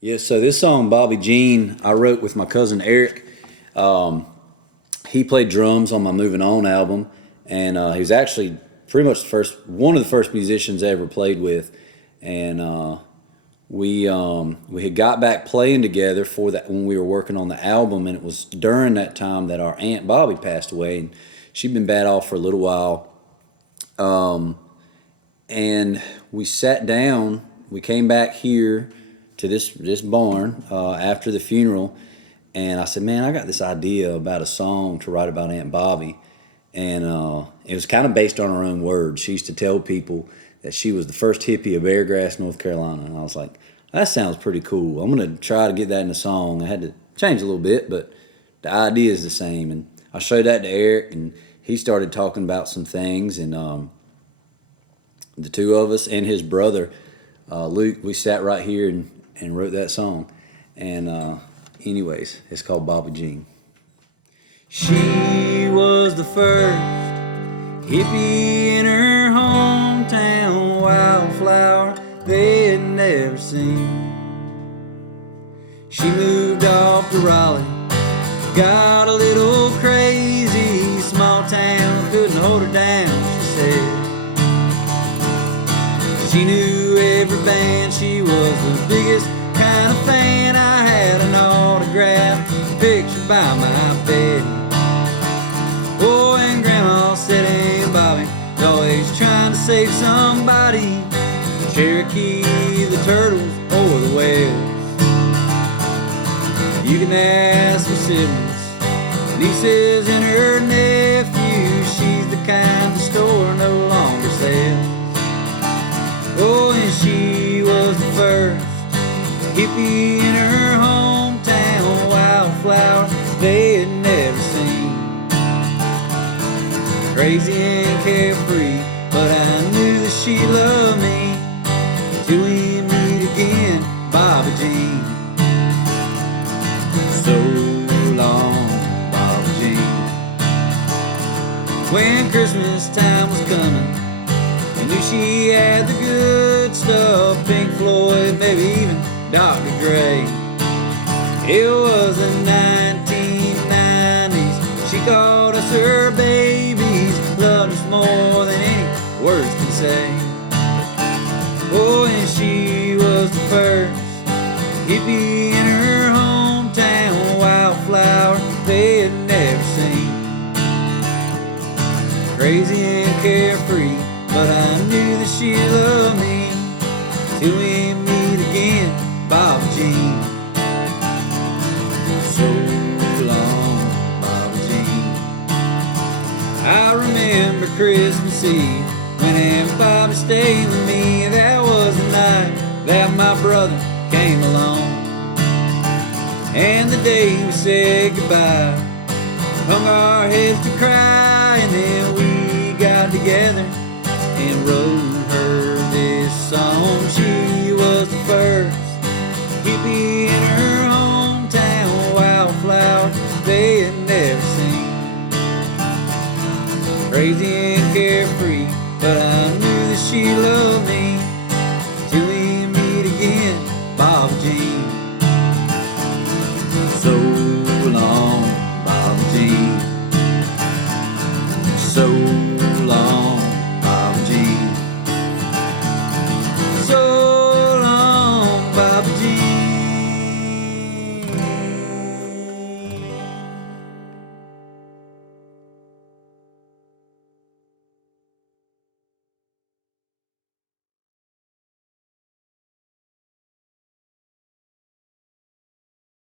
Yeah, so this song, Bobbie Jean, I wrote with my cousin Eric. Um, he played drums on my Movin On album, and he was actually pretty much one of the first musicians I ever played with. And we had got back playing together for that when we were working on the album, and it was during that time that our Aunt Bobbie passed away, and she'd been bad off for a little while. Um, and we sat down. We came back here to this barn after the funeral, and I said, "Man, I got this idea about a song to write about Aunt Bobbie," and it was kind of based on her own words. She used to tell people that she was the first hippie of Beargrass, North Carolina, and I was like, "That sounds pretty cool. I'm gonna try to get that in a song." I had to change a little bit, but the idea is the same. And I showed that to Eric, and he started talking about some things, and the two of us and his brother, Luke, we sat right here and wrote that song. And anyways, it's called Bobbie Jean. She was the first hippie in her hometown, wildflower they had never seen. She moved off to Raleigh, got a little crazy, small town couldn't hold her down, she said. She knew every band, she was the biggest kind of fan. I had an autographed picture by my bed. Oh, and Grandma said Aunt Bobbie was always trying to save somebody, Cherokee, the turtles, or the whales. You can ask her siblings, nieces and her nephews, she's the kind the store no longer sells. Oh, and she was the first hippie in her hometown, wildflower they had never seen. Crazy and carefree, but I knew that she loved me till we meet again, Bobbie Jean. So long, Bobbie Jean. When Christmas time was coming, I knew she had the good stuff, Pink Floyd, maybe even Dr. Dre. It was the 1990s, she called us her babies, loved us more than any words can say. Oh, and she was the first hippie in her hometown, wildflower they had never seen. Crazy and carefree, but I knew that she loved me till we meet again, Bobbie Jean. So long, Bobbie Jean. I remember Christmas Eve when Aunt Bobbie stayed with me. That was the night that my brother came along, and the day we said goodbye, hung our heads to cry, and then we got together and wrote her this song. She was the first hippie in her hometown, wildflower they had never seen. Crazy and carefree, but I knew that she loved me till we meet again, Bobbie Jean.